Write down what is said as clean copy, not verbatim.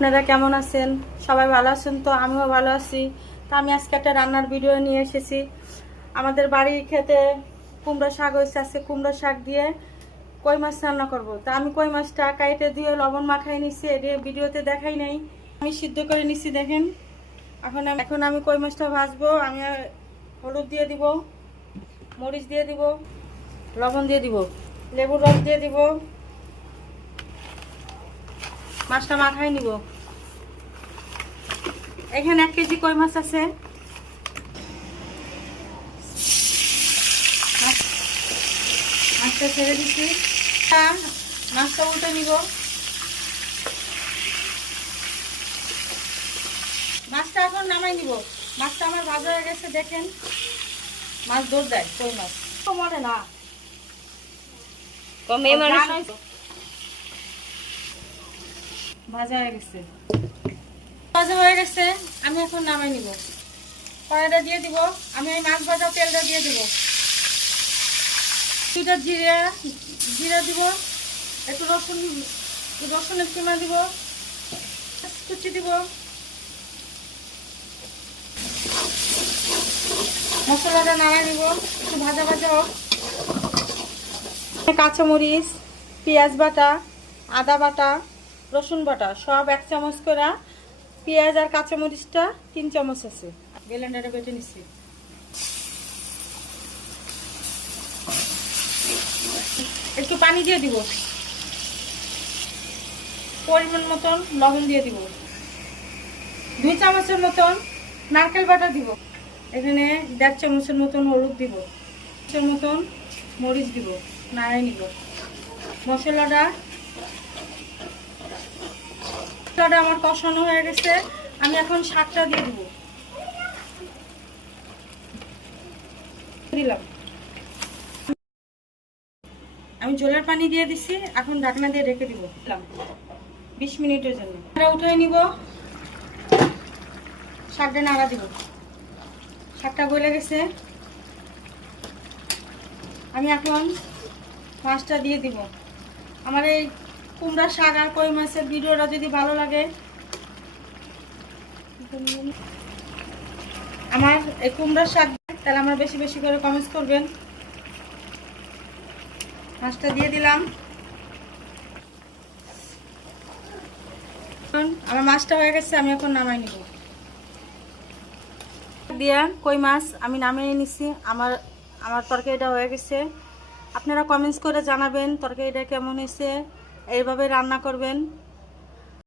আপনারা কেমন আছেন? সবাই ভালো আছেন তো? আমিও ভালো আছি। তো আমি আজকে একটা রান্নার ভিডিও নিয়ে এসেছি। আমাদের বাড়ির খেতে কুমড়া শাক হয়েছে, আজকে কুমড়া শাক দিয়ে কই মাছ রান্না করব। তা আমি কই মাছটা কাইটে দিয়ে লবণ মাখাই নিচ্ছি, এটা ভিডিওতে দেখাই নাই। আমি সিদ্ধ করে নিচ্ছি, দেখেন। এখন আমি কই মাছটা ভাজবো। আমি হলুদ দিয়ে দিব, মরিচ দিয়ে দিব, লবণ দিয়ে দিব, লেবুর রস দিয়ে দিব, মাছটা মাখাই নিব। এখানে 1 কেজি কই মাছ আছে। মাছটা ছেড়ে দিচ্ছি, মাছটা উল্টে নিব। মাছটা এখন নামাই নিব। মাছটা আমার ভাজা হয়ে গেছে, দেখেন। মাছ দৌড় দেয়, কই মাছ মরে না, ভাজা হয়ে গেছে। ভাজা হয়ে গেছে, আমি এখন নামাই নিব। কড়াইটা দিয়ে দিব, আমি এই মাছ ভাজা তেলটা দিয়ে দিব। দুইটা জিরা দিব, একটু রসুনের কিমা দিব, কুচি দিব, মশলাটা নাড়া নিব, একটু ভাজা ভাজা হোক। কাঁচামরিচ, পেঁয়াজ বাটা, আদা বাটা, রসুন বাটা সব 1 চামচ করে। পেঁয়াজ আর কাঁচামরিচটা 3 চামচ আছে, ব্লেন্ডারে বেটে নিচ্ছি। একটু পানি দিয়ে দিব, পরিমাণ মতন লবণ দিয়ে দিব, 2 চামচের মতন নারকেল বাটা দিব, এখানে 1.5 চামচের মতন হলুদ দিব, মতন মরিচ দিব, নাড়াই নিব। মশলাটা আমার কষানো হয়ে গেছে, আমি এখন শাকটা দিয়ে দিব। দিলাম, আমি ঝোলের পানি দিয়ে দিছি, এখন ঢাকনা দিয়ে রেখে দিব 20 মিনিটের জন্য। উঠে নিব, শাকটা নাড়া দিব। শাকটা গলে গেছে, আমি এখন মাছটা দিয়ে দিব। আমার এই কুমড়া শাক আর কই মাছের ভিডিওটা যদি ভালো লাগে, আমার এই কুমড়া শাক, তাহলে আমার বেশি বেশি করে কমেন্টস করবেন। মাছটা দিয়ে দিলাম। আমার মাছটা হয়ে গেছে, আমি এখন নামাই নিব। দিয়া কই মাছ আমি নামিয়ে নিছি। আমার তরকারিটা হয়ে গেছে। আপনারা কমেন্টস করে জানাবেন তরকারিটা কেমন হয়েছে। এইভাবে রান্না করবেন।